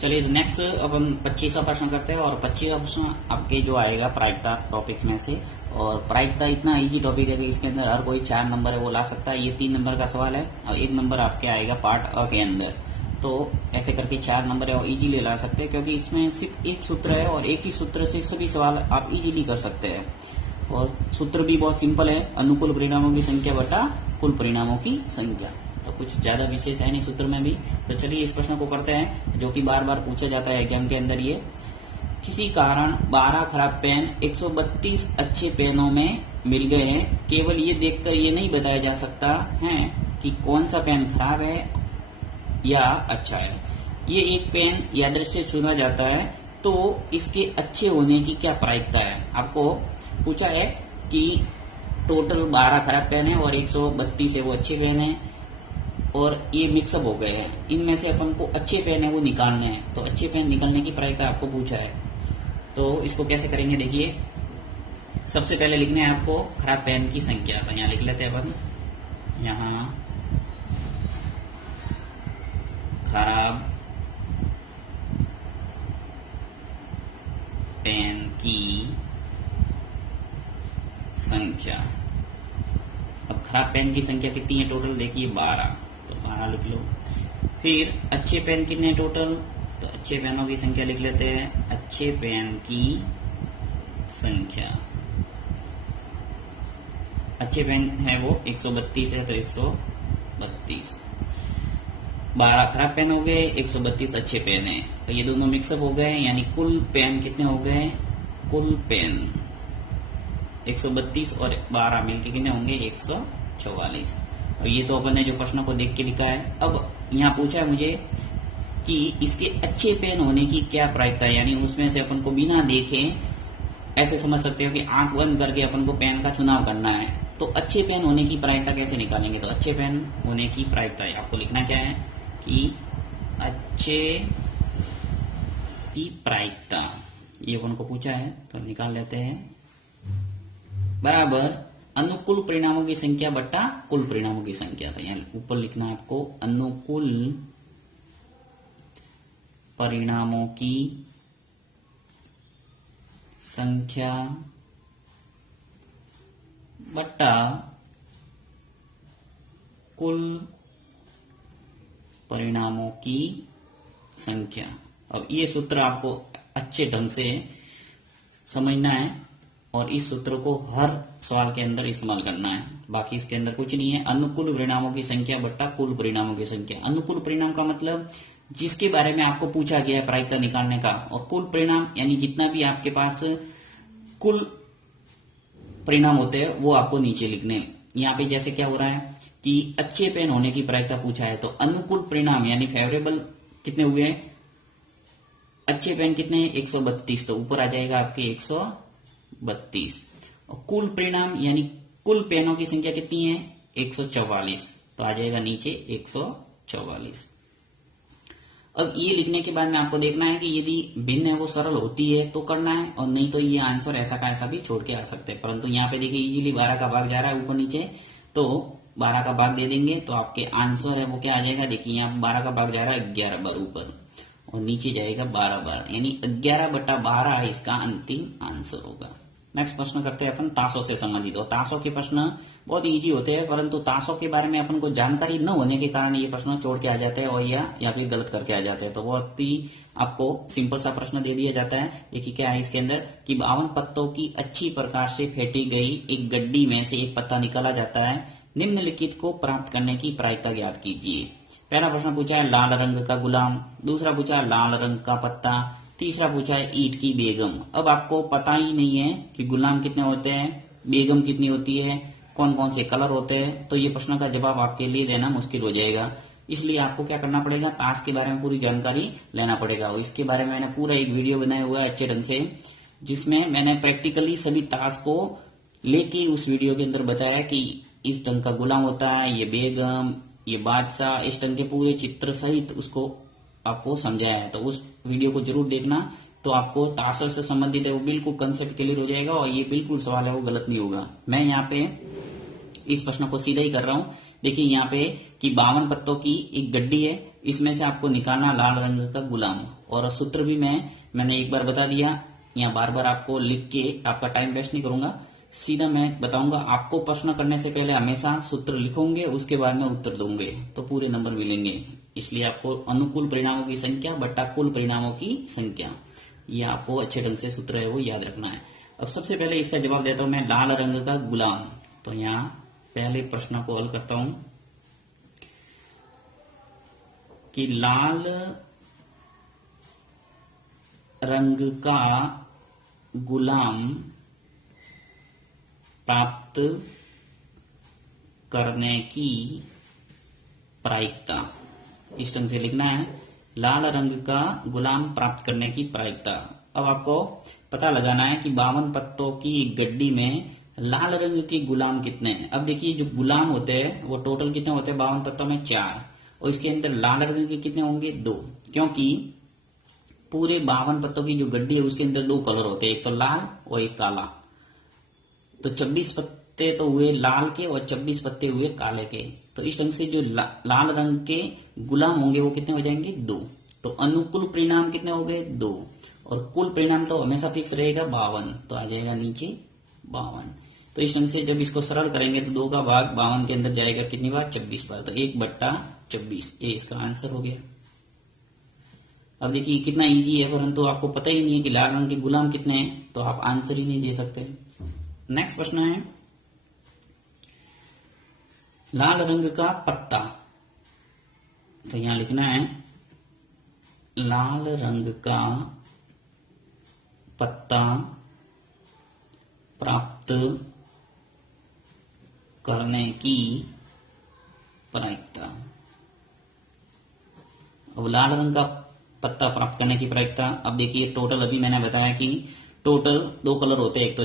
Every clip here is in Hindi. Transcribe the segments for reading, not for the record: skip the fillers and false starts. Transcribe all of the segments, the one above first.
चलिए तो नेक्स्ट अपन 25वां प्रश्न करते हैं। और 25वां प्रश्न आपके जो आएगा प्रायिकता टॉपिक में से। और प्रायिकता इतना इजी टॉपिक है कि इसके अंदर हर कोई 4 नंबर है वो ला सकता है। ये 3 नंबर का सवाल है और 1 नंबर आपके आएगा पार्ट अ के अंदर। तो ऐसे करके 4 नंबर है और इजीली ला सकते हैं, क्योंकि इसमें सिर्फ एक सूत्र है और एक ही सूत्र से सभी सवाल आप इजीली कर सकते हैं। और सूत्र भी बहुत सिंपल है, अनुकूल परिणामों की संख्या बटा कुल परिणामों की संख्या। तो कुछ ज्यादा विशेष है नहीं सूत्र में भी। तो चलिए इस प्रश्न को करते हैं, जो कि बार बार पूछा जाता है एग्जाम के अंदर। ये किसी कारण 12 खराब पेन 132 अच्छे पेनों में मिल गए हैं। केवल ये देखकर ये नहीं बताया जा सकता है कि कौन सा पेन खराब है या अच्छा है। ये एक पेन या दृश्य चुना जाता है तो इसके अच्छे होने की क्या प्रायिकता है। आपको पूछा है कि टोटल 12 खराब पेन है और 132 है वो अच्छे पेन है, और ये मिक्सअप हो गए हैं। इनमें से अपन को अच्छे पेन है वो निकालने हैं। तो अच्छे पेन निकालने की प्रायिकता आपको पूछा है, तो इसको कैसे करेंगे देखिए। सबसे पहले लिखने है आपको खराब पेन की संख्या। तो यहाँ लिख लेते हैं अपन, यहाँ खराब पेन की संख्या। अब खराब पेन की संख्या कितनी है टोटल देखिए 12, तो 12 लिख लो। फिर अच्छे पेन कितने टोटल, तो अच्छे पेनों की संख्या लिख लेते हैं। अच्छे पेन की संख्या, अच्छे पेन है वो 132 है, तो 132। 12 खराब पेन हो गए, 132 अच्छे पेन है, तो ये दोनों मिक्सअप हो गए, यानी कुल पेन कितने हो गए, कुल पेन 132 और 12 मिलके कितने होंगे 144। और ये तो अपन ने जो प्रश्न को देख के लिखा है। अब यहाँ पूछा है मुझे कि इसके अच्छे पेन होने की क्या प्रायिकता है, यानी उसमें से अपन को बिना देखे ऐसे समझ सकते हो कि आंख बंद करके अपन को पेन का चुनाव करना है। तो अच्छे पेन होने की प्रायिकता कैसे निकालेंगे। तो अच्छे पेन होने की प्रायिकता है आपको लिखना क्या है कि अच्छे की प्रायिकता, ये अपन को पूछा है तो निकाल लेते हैं, बराबर अनुकूल परिणामों की संख्या बट्टा कुल परिणामों की संख्या। था यहाँ ऊपर लिखना है आपको अनुकूल परिणामों की संख्या बट्टा कुल परिणामों की संख्या। अब ये सूत्र आपको अच्छे ढंग से समझना है और इस सूत्र को हर सवाल के अंदर इस्तेमाल करना है। बाकी इसके अंदर कुछ नहीं है। अनुकूल परिणामों की संख्या बट्टा कुल परिणामों की संख्या। अनुकूल परिणाम का मतलब जिसके बारे में आपको पूछा गया है प्रायिकता निकालने का, और कुल परिणाम यानी जितना भी आपके पास कुल परिणाम होते हैं वो आपको नीचे लिखने। यहाँ पे जैसे क्या हो रहा है कि अच्छे पेन होने की प्रायिकता पूछा है, तो अनुकूल परिणाम यानी फेवरेबल कितने हुए, अच्छे पेन कितने 132, तो ऊपर आ जाएगा आपके 132। और कुल परिणाम यानी कुल पेनों की संख्या कितनी है 144, तो आ जाएगा नीचे 144। अब ये लिखने के बाद में आपको देखना है कि यदि भिन्न है वो सरल होती है तो करना है, और नहीं तो ये आंसर ऐसा का ऐसा भी छोड़ के आ सकते हैं। परंतु यहाँ पे देखिए इजीली 12 का भाग जा रहा है ऊपर नीचे, तो 12 का भाग दे देंगे तो आपके आंसर है वो क्या आ जाएगा। देखिए यहाँ 12 का भाग जा रहा है 11 बार ऊपर और नीचे जाएगा 12 बार, यानी 11/12 इसका अंतिम आंसर होगा। नेक्स्ट प्रश्न करते हैं अपन ताशों से संबंधित। और ताशों के प्रश्न बहुत इजी होते हैं, परंतु ताशों के बारे में अपन को जानकारी न होने के कारण ये प्रश्न छोड़ के आ जाते हैं और या फिर गलत करके आ जाते हैं। तो बहुत ही आपको सिंपल सा प्रश्न दे दिया जाता है। देखिए क्या है इसके अंदर कि 52 पत्तों की अच्छी प्रकार से फेंटी गई एक गड्डी में से एक पत्ता निकाला जाता है। निम्नलिखित को प्राप्त करने की प्रायिकता ज्ञात कीजिए। पहला प्रश्न पूछा है लाल रंग का गुलाम, दूसरा पूछा है लाल रंग का पत्ता, तीसरा पूछा है ईंट की बेगम। अब आपको पता ही नहीं है कि गुलाम कितने होते हैं, बेगम कितनी होती है, कौन कौन से कलर होते हैं, तो ये प्रश्न का जवाब आपके लिए देना मुश्किल हो जाएगा। इसलिए आपको क्या करना पड़ेगा, ताश के बारे में पूरी जानकारी लेना पड़ेगा। और इसके बारे में मैंने पूरा एक वीडियो बनाया हुआ है अच्छे ढंग से, जिसमें मैंने प्रैक्टिकली सभी ताश को लेके उस वीडियो के अंदर बताया कि इस ढंग का गुलाम होता है, ये बेगम, ये बादशाह, इस ढंग के पूरे चित्र सहित उसको आपको समझाया है। तो उस वीडियो को जरूर देखना, तो आपको ताशों से संबंधित है वो बिल्कुल कंसेप्ट क्लियर हो जाएगा और ये बिल्कुल सवाल है वो गलत नहीं होगा। मैं यहाँ पे इस प्रश्न को सीधा ही कर रहा हूँ देखिए यहाँ पे कि 52 पत्तों की एक गड्डी है, इसमें से आपको निकालना लाल रंग का गुलाम। और सूत्र भी मैंने एक बार बता दिया, यहाँ बार बार आपको लिख के आपका टाइम वेस्ट नहीं करूंगा, सीधा मैं बताऊंगा। आपको प्रश्न करने से पहले हमेशा सूत्र लिखोगे, उसके बाद में उत्तर दूंगे तो पूरे नंबर मिलेंगे। इसलिए आपको अनुकूल परिणामों की संख्या बटा कुल परिणामों की संख्या, ये आपको अच्छे ढंग से सूत्र है वो याद रखना है। अब सबसे पहले इसका जवाब देता हूं मैं, लाल रंग का गुलाम। तो यहाँ पहले प्रश्न को हल करता हूं कि लाल रंग का गुलाम प्राप्त करने की प्रायिकता, इस ढंग से लिखना है, लाल रंग का गुलाम प्राप्त करने की प्रायिकता। अब आपको पता लगाना है कि 52 पत्तों की गड्डी में लाल रंग के गुलाम कितने हैं। अब देखिए जो गुलाम होते हैं वो टोटल कितने होते हैं, 52 पत्तों में 4, और इसके अंदर लाल रंग के कितने होंगे, 2, क्योंकि पूरे 52 पत्तों की जो गड्डी है उसके अंदर 2 कलर होते हैं, एक तो लाल और एक काला। तो 26 पत्ते तो हुए लाल के और 26 पत्ते हुए काले के। तो इस ढंग से जो लाल रंग के गुलाम होंगे वो कितने हो जाएंगे, 2। तो अनुकूल परिणाम कितने हो गए, 2, और कुल परिणाम तो हमेशा फिक्स रहेगा 52, तो आ जाएगा नीचे 52। तो इस ढंग से जब इसको सरल करेंगे तो 2 का भाग 52 के अंदर जाएगा कितनी बार, 26 बार, तो 1/24, ये इसका आंसर हो गया। अब देखिए कितना इजी है, परंतु आपको पता ही नहीं है कि लाल रंग के गुलाम कितने हैं, तो आप आंसर ही नहीं दे सकते। नेक्स्ट प्रश्न है, लाल रंग का पत्ता। तो यहां लिखना है, लाल रंग का पत्ता प्राप्त करने की प्रायिकता। अब लाल रंग का पत्ता प्राप्त करने की प्रायिकता, अब देखिए टोटल अभी मैंने बताया कि टोटल 2 कलर होते हैं, एक तो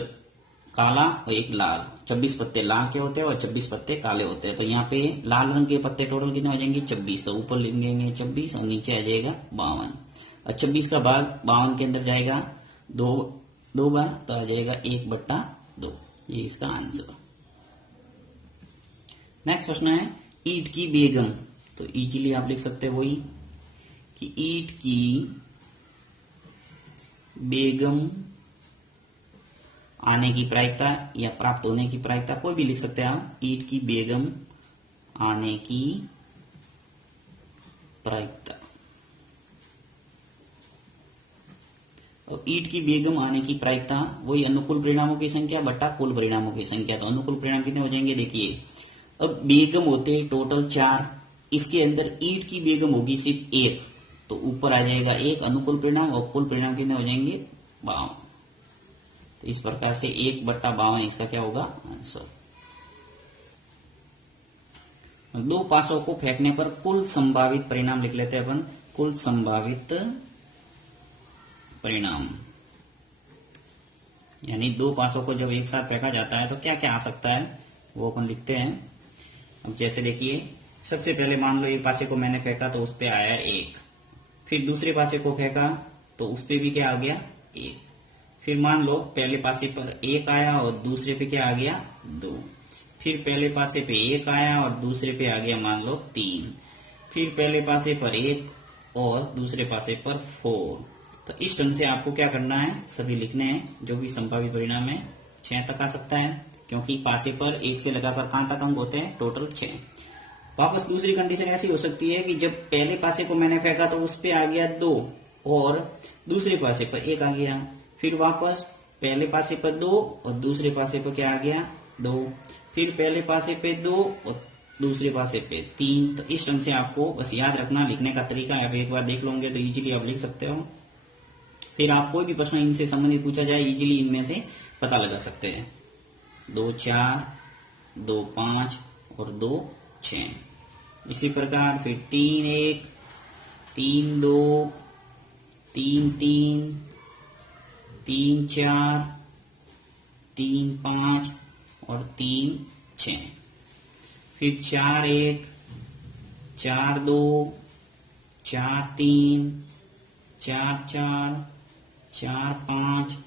काला और एक लाल। 26 पत्ते लाल के होते हैं और 26 पत्ते काले होते हैं। तो यहाँ पे लाल रंग के पत्ते टोटल कितने हो जाएंगे, 26। तो ऊपर लिखेंगे 26 और नीचे आ जाएगा 52, और 26 का भाग 52 के अंदर जाएगा 2 बार, तो आ जाएगा 1/2, ये इसका आंसर। नेक्स्ट प्रश्न है, ईंट की बेगम। तो इजीली आप लिख सकते हैं वही कि ईंट की बेगम आने की प्रायिकता या प्राप्त होने की प्रायिकता, कोई भी लिख सकते हैं आप। ईंट की बेगम आने की प्रायिकता, और ईंट की बेगम आने की प्रायिकता वही अनुकूल परिणामों की संख्या बटा कुल परिणामों की संख्या। तो अनुकूल परिणाम कितने हो जाएंगे, देखिए अब बेगम होते हैं टोटल 4, इसके अंदर ईंट की बेगम होगी सिर्फ 1, तो ऊपर आ जाएगा 1 अनुकूल परिणाम, और कुल परिणाम कितने हो जाएंगे 52। तो इस प्रकार से 1/52 इसका क्या होगा, आंसर। 2 पासों को फेंकने पर कुल संभावित परिणाम लिख लेते हैं अपन, कुल संभावित परिणाम, यानी 2 पासों को जब एक साथ फेंका जाता है तो क्या क्या आ सकता है वो अपन लिखते हैं। अब जैसे देखिए, सबसे पहले मान लो एक पासे को मैंने फेंका तो उस पे आया 1, फिर दूसरे पासे को फेंका तो उस पे भी क्या आ गया 1, फिर मान लो पहले पासे पर 1 आया और दूसरे पे क्या आ गया 2, फिर पहले पासे पे 1 आया और दूसरे पे आ गया मान लो 3, फिर पहले पासे पर 1 और दूसरे पासे पर 4। तो इस ढंग से आपको क्या करना है, सभी लिखने हैं, जो भी संभावित परिणाम है 6 तक आ सकता है, क्योंकि पासे पर 1 से लगाकर कहां तक अंक होते हैं, टोटल 6। वापस दूसरी कंडीशन ऐसी हो सकती है कि जब पहले पासे को मैंने फेंका तो उस पे आ गया 2 और दूसरे पासे पर 1 आ गया, फिर वापस पहले पासे पर 2 और दूसरे पासे पर क्या आ गया 2, फिर पहले पासे पे 2 और दूसरे पासे पे 3। तो इस ढंग से आपको बस याद रखना, लिखने का तरीका आप एक बार देख लोगे तो इजीली आप लिख सकते हो। फिर आप कोई भी प्रश्न इनसे संबंधित पूछा जाए इजीली इनमें से पता लगा सकते हैं। 2 4, 2 5 और 2 6। इसी प्रकार फिर 3 1, 3 2, 3 3, 3 4, 3 5 और 3 6। फिर 4 1, 4 2, 4 3, 4 4, 4 5,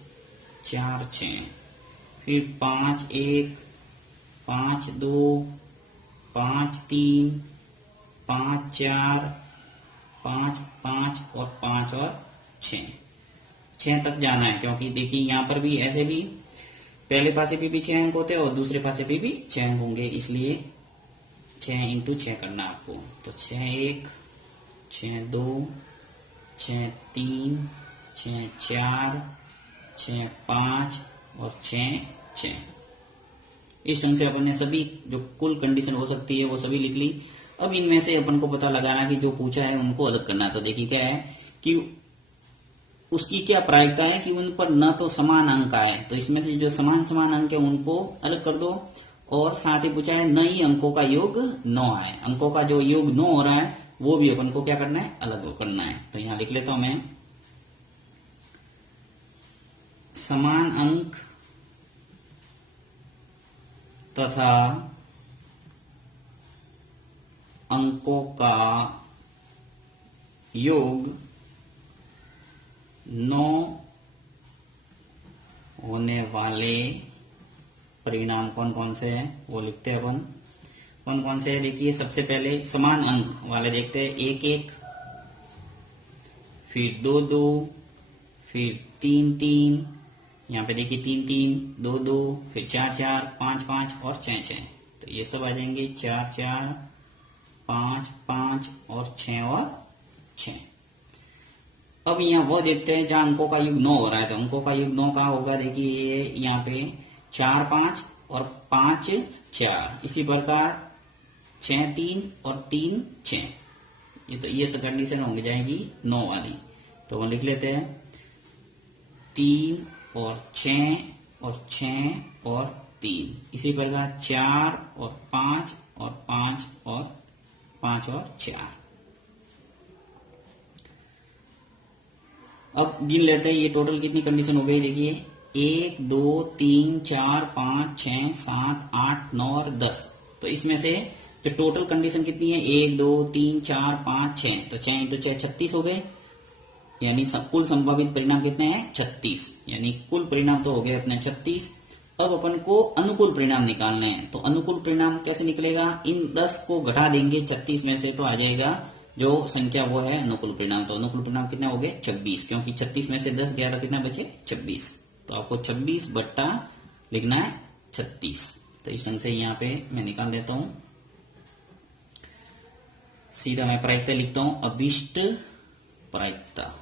4 6। फिर 5 1, 5 2, 5 3, 5 4, 5 5 और 5 और 6 तक जाना है, क्योंकि देखिए यहाँ पर भी ऐसे भी पहले पासे पे भी 6 अंक होते हैं और दूसरे पासे पे भी 6 अंक होंगे, इसलिए 6 इंटू 6 करना आपको। तो 6 1, 6 2, 6 3, 6 4, 6 5 और 6 6। इस ढंग से अपन ने सभी जो कुल कंडीशन हो सकती है वो सभी लिख ली। अब इनमें से अपन को पता लगाना कि जो पूछा है उनको अलग करना। तो देखिए क्या है कि उसकी क्या प्रायिकता है कि उन पर न तो समान अंक आए, तो इसमें से जो समान समान अंक है उनको अलग कर दो, और साथ ही पूछा है न ही अंकों का योग 9 आए। अंकों का जो योग 9 हो रहा है वो भी अपन को क्या करना है, अलग करना है। तो यहां लिख लेता हूं मैं, समान अंक तथा अंकों का योग 9 होने वाले परिणाम कौन कौन से हैं वो लिखते हैं अपन। कौन कौन से है देखिए, सबसे पहले समान अंक वाले देखते हैं, 1 1, फिर 2 2, फिर 3 3, यहाँ पे देखिए 3 3, 2 2, फिर 4 4, 5 5 और 6 6। तो ये सब आ जाएंगे 4 4, 5 5 और 6 और 6। अब यहाँ वो देखते हैं जहां अंकों का योग 9 हो रहा है। तो अंकों का योग 9 कहाँ होगा, देखिए यहाँ पे 4 5 और 5 4, इसी प्रकार 6 3 और 3 6। ये तो ये सब कंडीशन होंगी जाएगी 9 वाली। तो हम लिख लेते हैं 3 और 6 और 6 और 3, इसी प्रकार 4 और 5 और 5 और 5 और 4। अब गिन लेते हैं ये टोटल कितनी कंडीशन हो गई, देखिए 1 2 3 4 5 6 7 8 9 और 10। तो इसमें से जो टोटल कंडीशन कितनी है, 1 2 3 4 5 6, तो 6 इंटू 6 36 हो गए, यानी कुल संभावित परिणाम कितने हैं 36, यानी कुल परिणाम तो हो गए अपने 36। अब अपन को अनुकूल परिणाम निकालने हैं। तो अनुकूल परिणाम कैसे निकलेगा, इन 10 को घटा देंगे 36 में से, तो आ जाएगा जो संख्या वो है अनुकूल परिणाम। तो अनुकूल परिणाम कितने हो गए 26, क्योंकि 36 में से 10 गया तो कितना बचे 26। तो आपको 26 बट्टा लिखना है 36। तो इस ढंग से यहाँ पे मैं निकाल देता हूं, सीधा मैं प्रायिकता लिखता हूं, अभिष्ट प्रायिकता।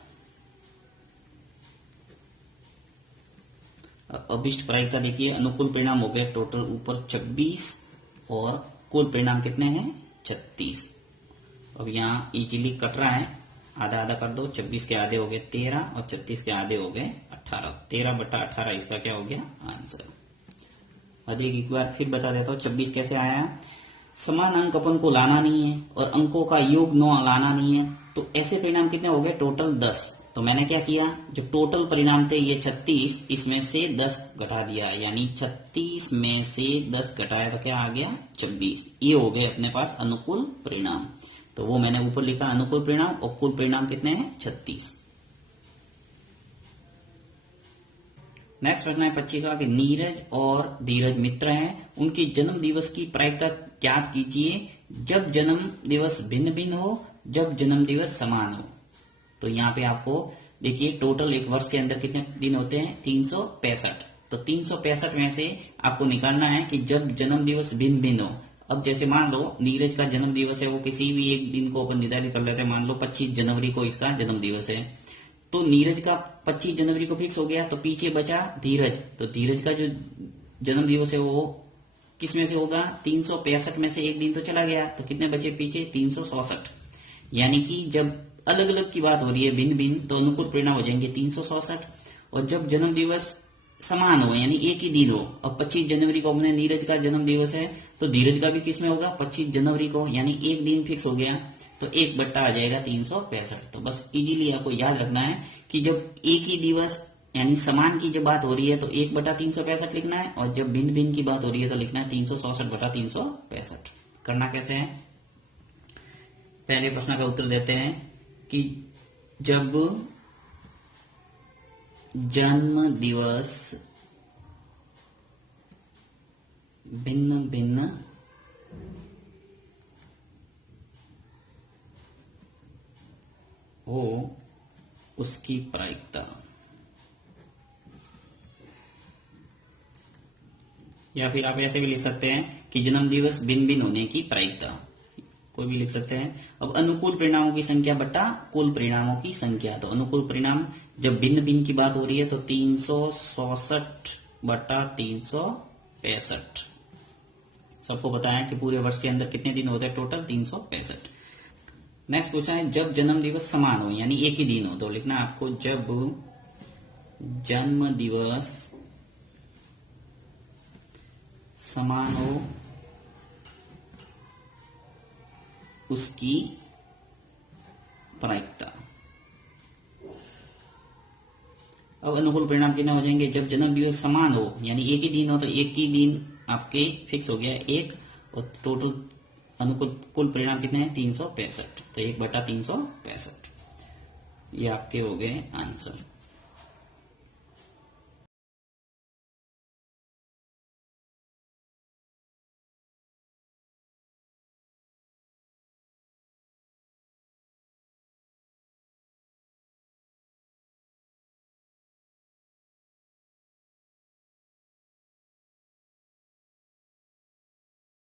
अभिष्ट प्रायिकता देखिए, अनुकूल परिणाम हो गए टोटल ऊपर 26 और कुल परिणाम कितने हैं 36। अब यहाँ इजीली कट रहा है, आधा आधा कर दो, 26 के आधे हो गए 13 और 36 के आधे हो गए 18। 13 बटा 18 इसका क्या हो गया आंसर। अधिक एक बार फिर बता देता हूँ 26 कैसे आया। समान अंक अपन को लाना नहीं है और अंकों का योग 9 लाना नहीं है, तो ऐसे परिणाम कितने हो गए टोटल 10। तो मैंने क्या किया, जो टोटल परिणाम थे ये 36, इसमें से 10 घटा दिया, यानी 36 में से 10 घटाया तो क्या आ गया 26। ये हो गए अपने पास अनुकूल परिणाम। तो वो मैंने ऊपर लिखा अनुकूल परिणाम, और कुल परिणाम कितने हैं 36। नेक्स्ट प्रश्न है 25वां कि नीरज और धीरज मित्र हैं, उनकी जन्म दिवस की प्रायिकता ज्ञात कीजिए जब जन्म दिवस भिन्न भिन्न हो, जब जन्म दिवस समान हो। तो यहाँ पे आपको देखिए टोटल एक वर्ष के अंदर कितने दिन होते हैं 365। तो 365 में से आपको निकालना है कि जब जन्म दिवस भिन्न भिन्न हो। अब जैसे मान लो नीरज का जन्म दिवस है, वो किसी भी एक दिन को अपन निर्धारित कर लेते हैं, मान लो 25 जनवरी को इसका जन्म दिवस है, तो नीरज का 25 जनवरी को फिक्स हो गया, तो पीछे बचा धीरज। तो धीरज का जो जन्म दिवस है वो किस में से होगा 365 में से एक दिन तो चला गया, तो कितने बचे पीछे 367। यानी कि जब अलग अलग की बात हो रही है भिन्न भिन्न, तो अनुकूल परिणाम हो जाएंगे 367। और जब जन्म दिवस समान हो यानी एक ही दिन हो, अब 25 जनवरी को अपने नीरज का जन्म दिवस है, तो धीरज का भी किस में होगा 25 जनवरी को, यानी एक दिन फिक्स हो गया, तो एक बट्टा आ जाएगा 365। तो बस इजीली आपको याद रखना है कि जब एक ही दिवस यानी समान की जब बात हो रही है तो 1/365 लिखना है, और जब भिन्न भिन्न की बात हो रही है तो लिखना है 367/365। करना कैसे है, पहले प्रश्न का उत्तर देते हैं कि जब जन्म दिवस भिन्न भिन्न हो उसकी प्रायिकता, या फिर आप ऐसे भी लिख सकते हैं कि जन्म दिवस भिन्न भिन्न होने की प्रायिकता, कोई भी लिख सकते हैं। अब अनुकूल परिणामों की संख्या बटा कुल परिणामों की संख्या, तो अनुकूल परिणाम जब भिन्न भिन्न की बात हो रही है तो 366 बटा 365। सबको बताया कि पूरे वर्ष के अंदर कितने दिन होते हैं, टोटल 365। नेक्स्ट पूछा है जब जन्म दिवस समान हो यानी एक ही दिन हो, तो लिखना है आपको जब जन्म दिवस समान हो उसकी प्रायिकता। अब अनुकूल परिणाम कितना हो जाएंगे, जब जन्म दिवस समान हो यानी एक ही दिन हो, तो एक ही दिन आपके फिक्स हो गया एक, और टोटल अनुकूल कुल परिणाम कितने हैं 365, तो 1 बटा 365। ये आपके हो गए आंसर।